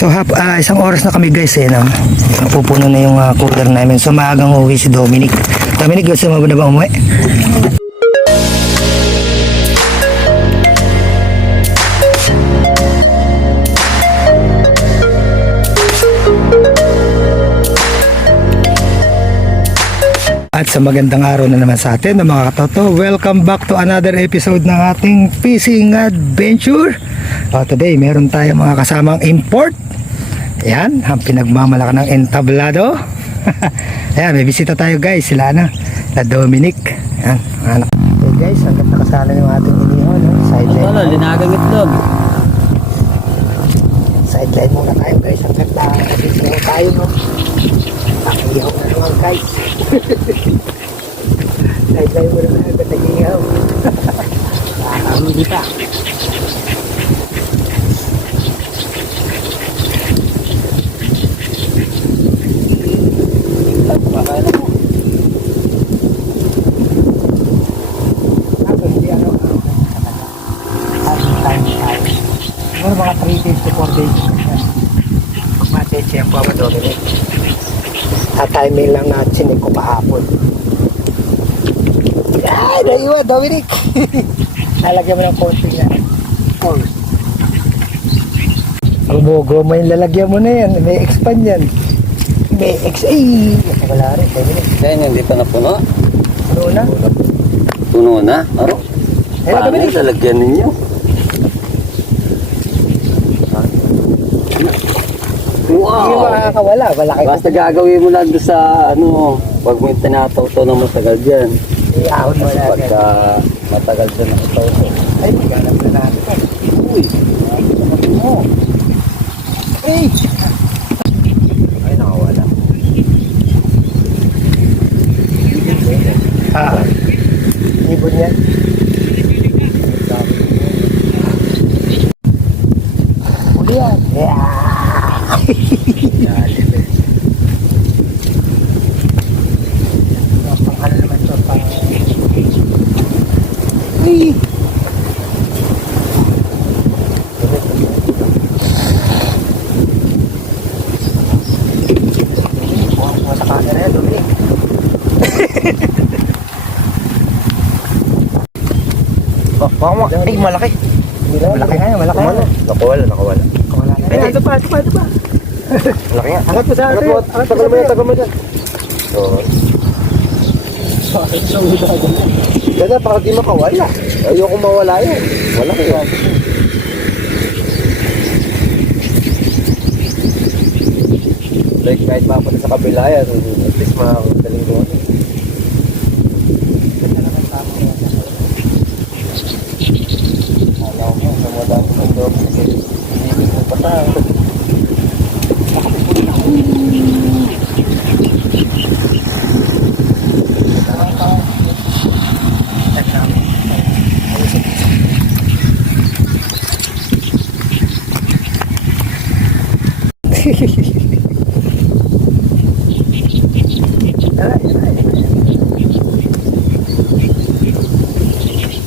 So isang oras na kami guys napupuno na yung cooler namin. So maagang uwi si Dominic. Dominic, gusto mo ba na ba umuwi? At sa magandang araw na naman sa atin mga katoto, welcome back to another episode ng ating fishing adventure. Today meron tayong mga kasamang import. Ayan, ang pinagmamalaki ng entablado. Ayan, may bisita tayo guys, sila na Dominic. Ayan, anak. Okay guys, hanggang nakasala yung ating iniho, no? Sideline. Wala, linagang itlog. Sideline muna tayo guys, hanggang nakasisiyaw tayo, no? Nakiyaw na naman guys. Sideline muna na hanggang nakiyaw. Hindi pa. Makakala mo. Siguro mga 3 days to 4 days. Mag-message siya po ako Dominic. Timing lang na chinik ko kahapon. Ay, naiwan Dominic. Nalagyan mo ng konting na force. Ang bugo mo yung lalagyan mo na yan. May expand yan. May XA. Wala rin Dominic. Yan, hindi pa napuno. Ano na? Puno na? Aro? Ay, Paano Dominic. lalagyan ninyo? Hindi Wow! makakawala. Malaki. Basta gagawin mo lang doon sa ano, wag mo yung tinataw-taw na matagal dyan. Iahon mo Kasi na. pagka matagal dyan ang taw-taw. Ay, maghanap na natin. Uy! Oh. Hey! Ay, nakawala. Ibon yan. Uli yan. Yeah! Pang naman ito, pang... Uy! Buwan sa camera yan, Dominic. Ay, malaki! Malaki nga yan, malaki nga. Nakawala. Wala na. Ay, ito pa. Malaki nga. Angat mo sa atin. Tagal mo dyan. Oo. Ganda, para di makawala. Ayoko mawala yun. Wala kaya. Like, kahit mapunta sa kabila yan, at least makakadaling doon. Alam mo, namadaan ko ng doon kasi hindi ko patang.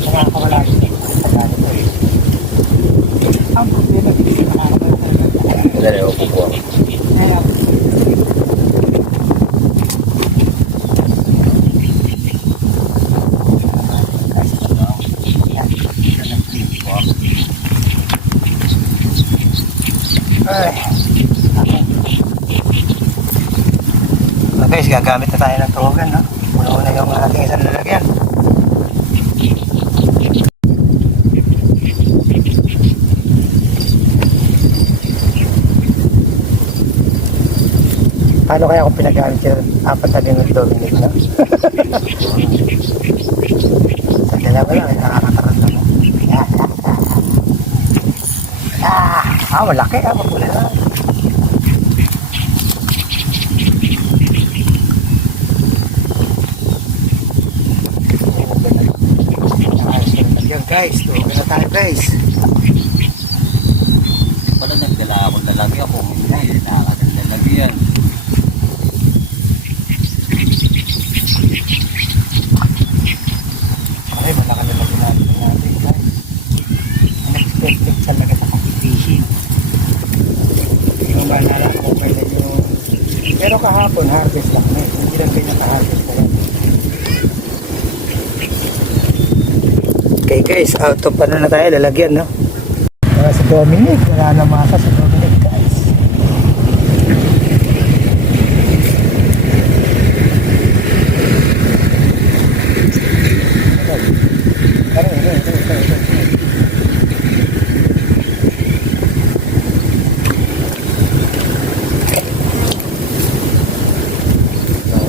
Nakakawala dito. Ang problema dito sa nakakawala. Dali, upo po ako. Ay. Guys, gagamit na tayo ng tuwagan, no? Puno na yung ating isang lalagyan. Paano kaya kung pinagamit yun? 4 na din ng Dominic, no? Sa dalawa lang, nakakataranta mo. Malaki, mapula na. Guys, tuwagan na tayo guys. Pala nagdala ako lalagyan ako. Hindi, nakakadalagyan. Ay, malaki na lang natin guys. Unexpected talaga sa fishing. Pero kahapon, harvest lang na. Hindi lang pinaka-harvest na yan. Okay guys, out of ano na tayo, lalagyan, no? Sa Dominic, wala na masa sa Dominic, guys.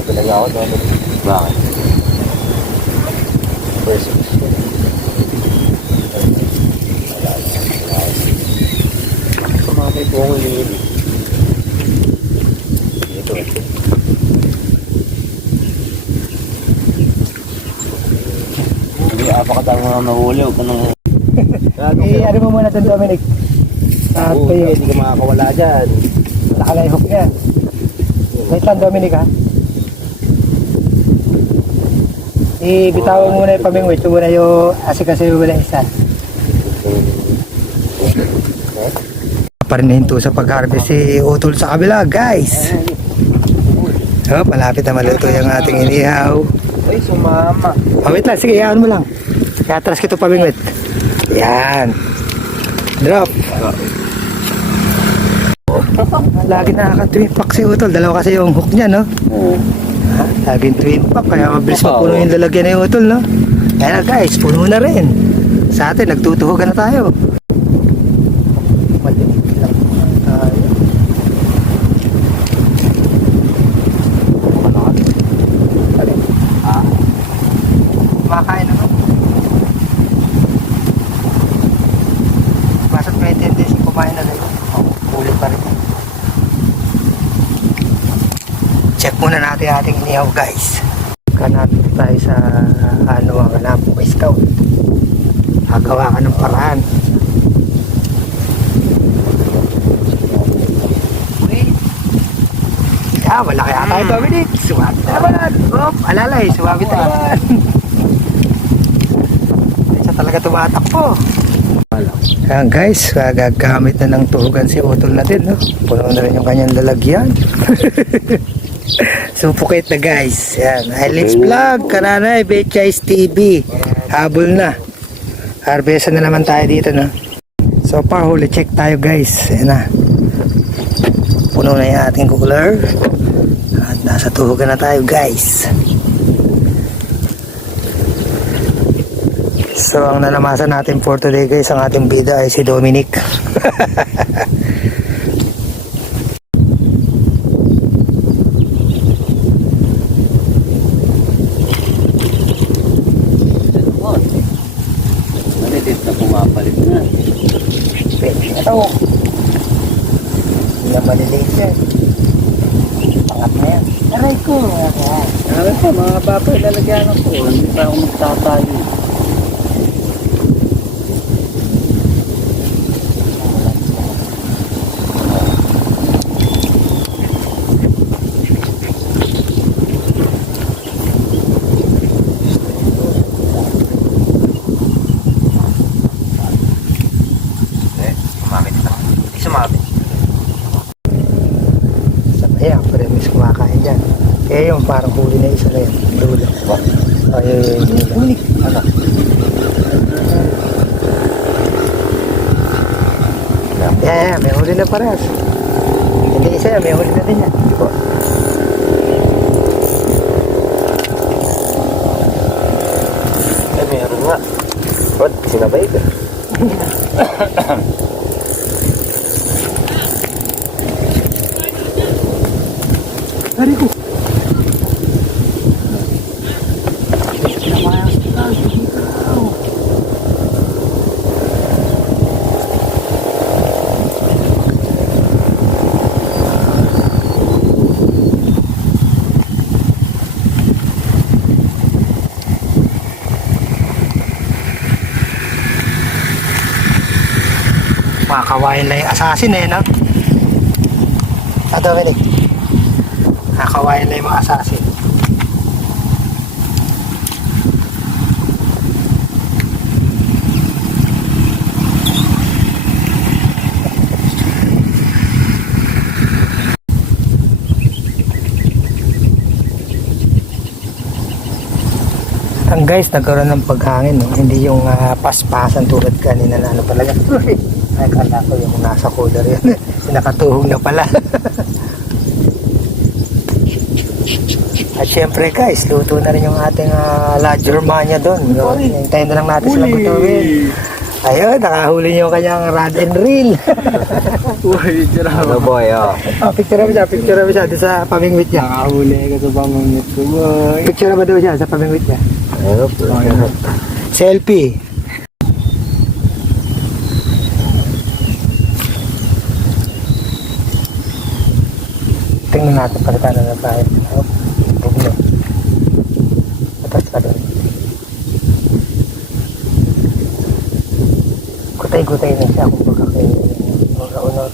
Talaga ako, Dominic. Bakit? First kumamay po akong liit. Dito eh. Hindi, apakatang mga nahuli. Huwag ka nang... Ano mo muna ito, Dominic? At Oo, kayo, hindi ka makakawala dyan. nakalay hook niya. Wait lang, Dominic, ha? Ibitawan mo muna yung pamingwit. Ito muna yung asikasi mo muna isa. Pa rin hinto sa pag-harvest si Utol sa kabila, guys. Oh, malapit na maluto yung ating inihaw. Ay, sumama. Oh, wait lang, sige, iyahan mo lang. Iatras kita pamingwit. Yan. Drop. Lagi nakaka-twin pack si Utol. Dalawa kasi yung hook niya, no? Oo. Laging twin pack, kaya mabilis mapuno yung lalagyan ni Utol, no? Kaya na guys, puno na rin. Sa atin, nagtutuhogan na tayo. Maliit lang tayo. Kumakain naman. Basta't may tendency kumain na rin. Huli pa rin. Check muna natin ating inihaw, guys. Kanapit tayo sa ang hanap mo kay Scout. Hagawa ka ng paraan. Wait. Wala kaya tayo, Dominic. Suwabit na naman. Hop, alalay, suwabit na naman. Isa talaga tumatakbo. Ayan guys, gagamit na ng tuhugan si Utol natin, no? Puno na rin yung kanyang lalagyan. Suffocate na guys. Yan. Highlights Vlog, Kananay, Betchay TV. Habol na. Harvest na naman tayo dito, no? So far, huli check tayo guys. Yan na. Puno na yung ating cooler. At nasa tuhugan na tayo guys. So ang nanamasan natin for today guys, ang ating bida ay si Dominic. Maliliit na pumapalit na. Pwede na ito. Hindi na maliliit yan. Pangat na yan. Aray ko. Alam ko, mga papay lalagyan ako. Hindi pa ako magtatayo. Ayan, premis kumakain dyan. Kaya yung parang huli na isa na yan. Lula. Ay, unik. Ano? Yeah, may huli na parehas. Hindi isa, may huli na din yan. Eh, meron nga. Rod, sinabay ka. Ari ko. Makakawain na yung assassin eh, no? Dominic. Nakakawain na yung mga assassin. Ayan guys, nagkaroon ng paghangin, no? Hindi yung paspasan tulad kanina na ano talaga. Uy, ay kala ko yung nasa cooler yun. Nakatuhog na pala. At syempre guys, luto na rin yung ating La Germania doon. Hintayin na lang natin sila butuin. Ayun, nakahuli niyo kanyang rod and reel. Uy, Ano boy, oh. Picture mo siya doon sa pamingwit niya. nakahuli ka sa pamangit ko, boy. Picture mo doon siya sa pamingwit niya. Ayun po. Selfie. Tingnan natin palitan na tayo. Bugno. Atas ka doon. Gutay-gutay na siya kung baga kayo. Una-una.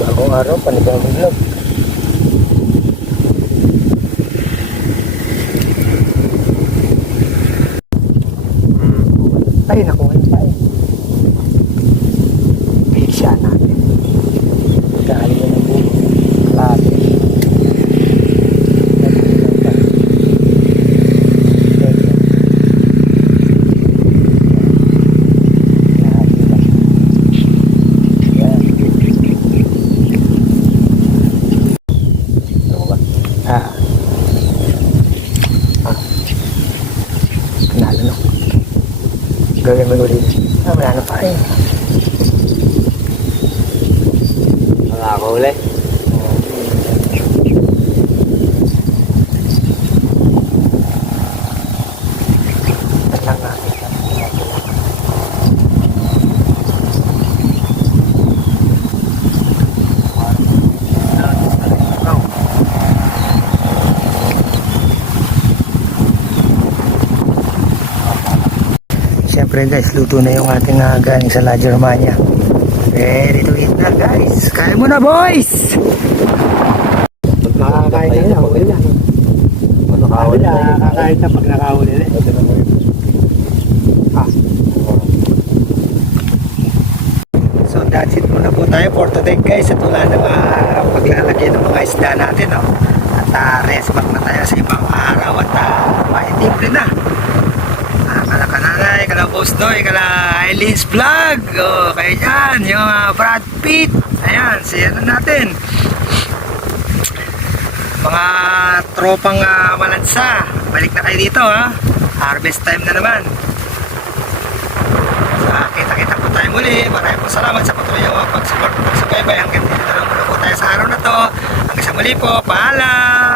Bagong araw, panibagong vlog. Ay, nakuha niya tayo. Siya natin. Galing na ng bulo. Lati. Pinalo na. Gawin mo ulit. Wala na pa eh. Wala ako ulit. Lang natin. Siyempre guys, luto na yung ating galing sa La Germania. Ready to eat na guys. Kain mo na boys! Makakain na, okay lang. Nakahuli na. Nakakain na pag nakahuli na. So that's it muna po tayo for today guys. At wala na paglalagay ng mga isda natin. No? At rest back na tayo sa ibang araw at maitipre na. Kala Kananay, kala Boss Doy, kala Eileen's Vlog. O, kayo dyan, yung Brad Pitt. Ayan, siya na natin. Mga tropang malansa. Balik na kayo dito ha. Harvest time na naman. So, kita-kita po tayo muli. Maraming po salamat sa patuloy yung pag-support po sa baybay. Hanggang dito na lang muna po tayo sa araw na to. Hanggang sa muli po. Paalam!